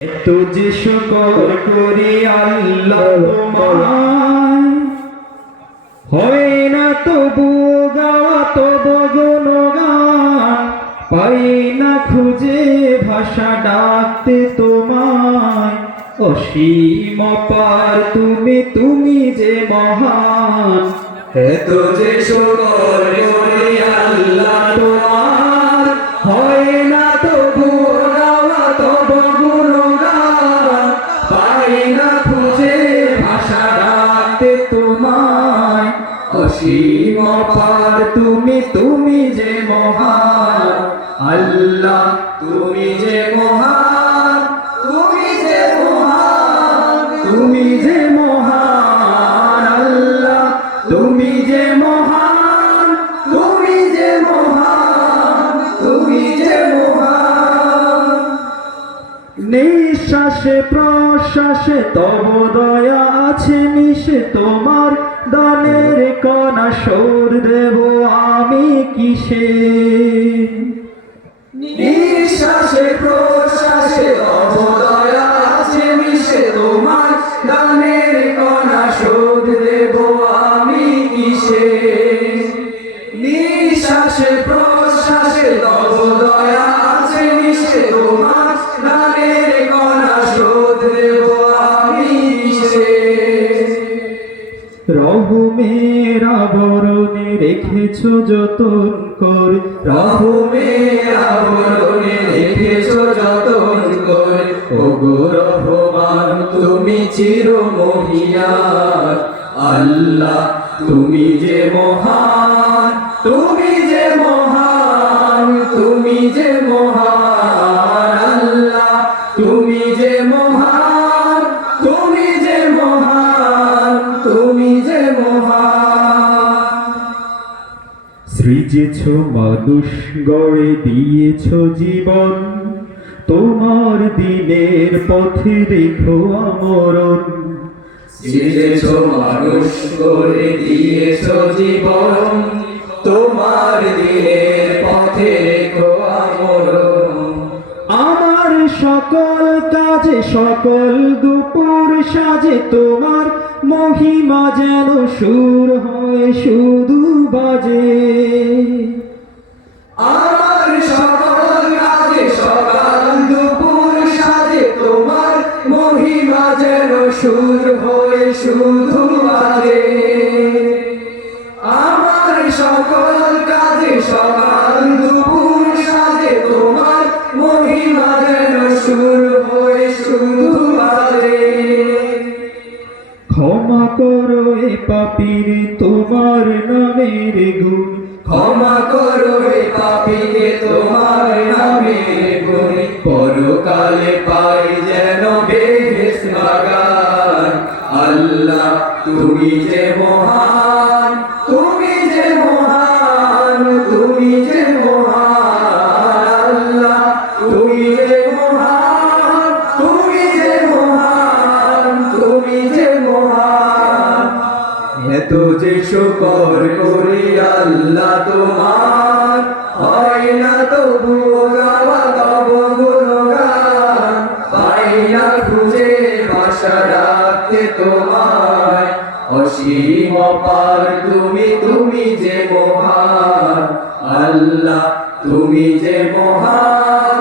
তুঝে শুকর করি আল্লাহ তোমায়, হয় না তবু গাওয়া তবু গুণগান, পাই না খুঁজে ভাষা ডাকতে তোমায়। অসীম পার তুমি, তুমি যে মহান, তুঝে শুকর করি আল্লাহ তোমার, হয় না তবু গাওয়া তবু গুণগান, পাই না খুঁজে ভাষা ডাকতে তোমায়। অসীম পার তুমি, তুমি যে মহান আল্লাহ, তুমি যে মহান, তুমি যে মহান, তুমি যে মহান আল্লাহ, তুমি যে মহান, তুমি যে মহান, তুমি যে মহান। নিঃশ্বাসে প্রশ্বাসে তব দয়া আছে মিশে, তোমার দানের কণা সুর দেব আমি কিসে। নিঃশ্বাসে প্রশ্বাসে তব দয়া আছে মিশে, তোমার দানের কণা সুর দেব আমি কিসে। নিঃশ্বাসে প্রশ্বাসে তব দয়া আছে মিশে, তোমার দানের কণা সুর দেব আমি কিসে। রহমের আবরণে রেখেছ যতন করে, রহমের আবরণে রেখেছ যতন করে, ওগো রহমান তুমি চির মহিয়ান আল্লাহ, তুমি যে মহান, তুমি যে মহান, তুমি যে মহান আল্লাহ, তুমি যে মহান, তুমি যে মহান, তুমি যে মহান। সৃজেছ মানুষ গড়ে দিয়েছ জীবন, তোমার দিনের পথে রেখো আমরণ। সৃজেছ মানুষ গড়ে দিয়েছ জীবন, তোমার দিনের পথে রেখো আমরণ। আমার সকল কাজে সকল দুপুর সাজে, তোমার মহিমা যেন সুর হয় শুধু বাজে। আমার সকল কাজে সকাল দুপুর সাজে, তোমার মহিমা যেন সুর হয়ে শুধু বাজে। আমার সকল কাজে সকাল দুপুর সাজে, তোমার মহিমা যেন সুর হয়ে শুধু বাজে। ক্ষমা করো এ পাপীর তোমার নামের গুণ, ক্ষমা করো এ পাপীকে তোমার নামের গুণ, পরকালে পাই যেন বেহেশত বাগান আল্লাহ, তুমি যে মহান, তুমি যে মহান, তুমি যে মহান আল্লাহ, তুমি যে মহান, তুমি যে মহান, তুমি যে মহান। এত যে শুকর করি আল্লাহ তোমার, হয় না তবু গাওয়া তব গুণগান, পাই না খুঁজে ভাষা ডাকতে তোমায়। অসীম পার তুমি, তুমি যে মহান আল্লাহ, তুমি যে মহান।